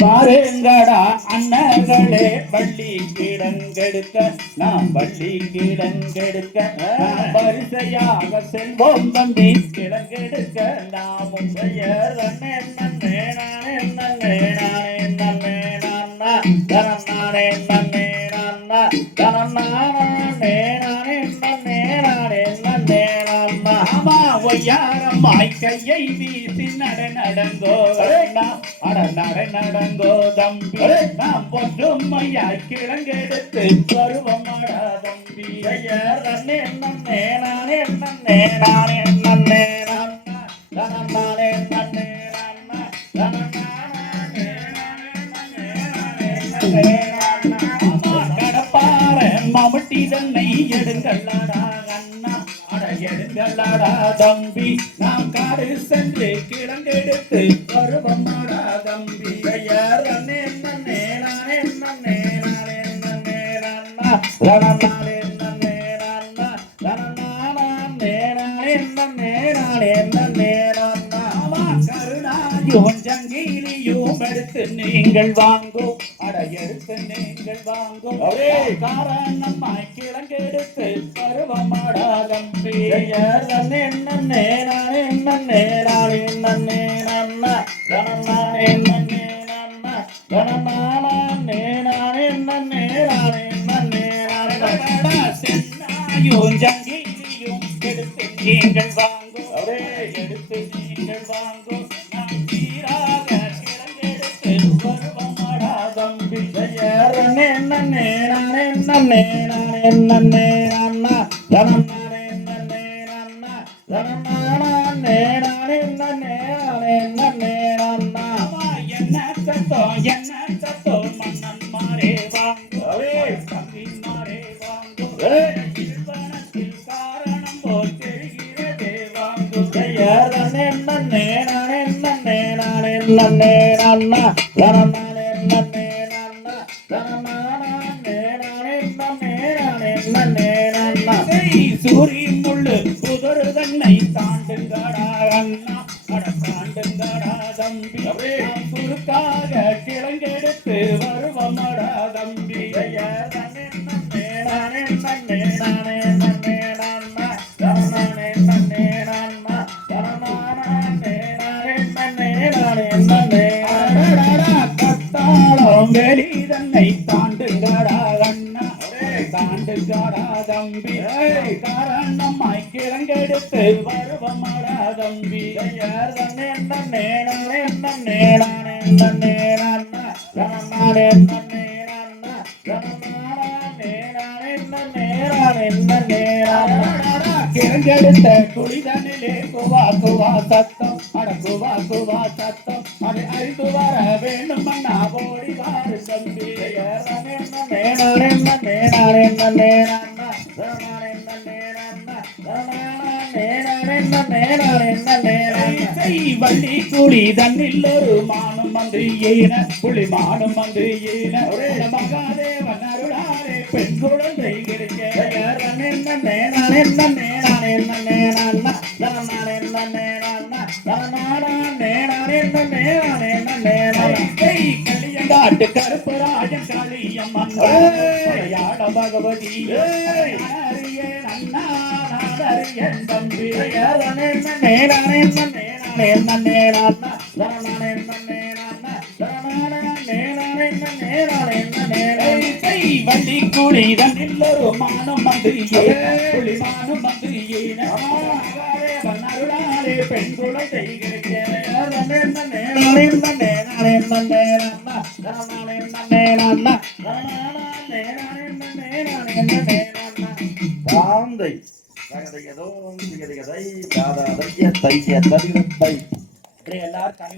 பாருங்கடா அண்ணர்களே பள்ளி கிடங்கெடுக்க நாம் பள்ளி கிடங்கெடுக்க நாம் வரிசையாக செல்வோம் தம்பி. கிடங்கெடுக்க நாமும் பெயர் அண்ணே நன்னே நானே நன்னே நானே நன்னே நானா தனம் நானே நன்னே நானா தனம் நானே நானே ஒய்யாரம்மாய் கையை வீசி நட நடங்கோ அட! நட நடங்கோ தம்பி. நாம் பொற்றுமையாய் கிழங்கெடுத்து வருவோம் அடா தம்பி. ஐயா! நன்னே நன்னே நானே நன்னே நானே நன்னே நானா நன்னே நானா தனம் நானே நானே எடுங்கல்லடா தம்பி. நாம் காடு சென்று கிழங்கெடுத்து வருவமாடா தம்பி. ஐயர் அண்ணே நன்னே நானே நன்னே நானே நன்னே நானா லனநானே நன்னே நானா லனநானே நானே நன்னே நானே நன்னே கருணாயும் ஜங்கிலியும் எடுத்து நீங்கள் வாங்கோ. அட எடுத்து நீங்கள் வாங்கோ. ஒரே காரணமாய் கிழங்கெடுத்து பருவமாடா தம்பி நன்னே நன்னே நானே நன்னே நானே நன்னே நன்னா நானே நன்னே நன்னா நானே நானே நன்னே நானே நன்னே நானே சென்னாயும் ஜங்கிலியும் எடுத்து நீங்கள் வாங்கோ. ஒரே எடுத்து நீங்கள் வாங்கோ. நன்னே நானே நன்னே நன்னா. தனம் நானே நன்னே நன்னா. தனம் நானே நானே நன்னே நானே நன்னே நன்னா. என்ன சத்தோ என்ன சத்தோ மன்னன் மாறே வாங்கோ தம்பி மாறே வாங்கோ ஜீவனத்தில் காரணம் போல் தெரிகிறதே வாங்கோ நன்னே நன்னே நானே நன்னே நானே நன்னே நன்னா. தனம் நானே நன்னே நன்னா. தனம் நானே சூரி முள்ளு புதரு தன்னை தாண்டுங்கடா அண்ணா. அட தாண்டுங்கடா தம்பி. குறுக்காக கிழங்கெடுத்து வருவமடா தம்பி. ஐயா நன்னே நன்னே நானே நன்னே நானே நன்னே நன்னா தனம் நானே நன்னே நன்னா தனம் நானே நானே நன்னே நானே நன்னே அடடடா கத்தாளம் வெளி தன்னை தாண்டுங்கடா தாண்டுங்கடா தம்பி காரணமாய் கிழங்கெடுத்து வருவமடா தம்பி ஐயர் தன்னே நன்னே நானே நன்னே நானே தனம் நானே நன்னா தனம் நானே நானே நானே நன்னே நானா தேர்ந்தெடுத்த குளிதனிலே குவா குவா சத்தம் அட குவா குவா சத்தம் அது அழிந்து வர வேண்டும் மன்னா ஓடி வாரு தம்பி நன்னே நன்னே நானே நன்னே நானே நன்னே நன்னா நானே வள்ளி குழி தன்னில் ஒரு மானம் வந்து ஏன புலி மானும் மந்திரி ஏன மகாதேவன் அருளாரே பெண் குழந்தை கிடைக்க நன்னே நன்னே நானே நன்னே காளியம்மன் யாட பகவதி தம்பி தாந்தை எல்லாரும்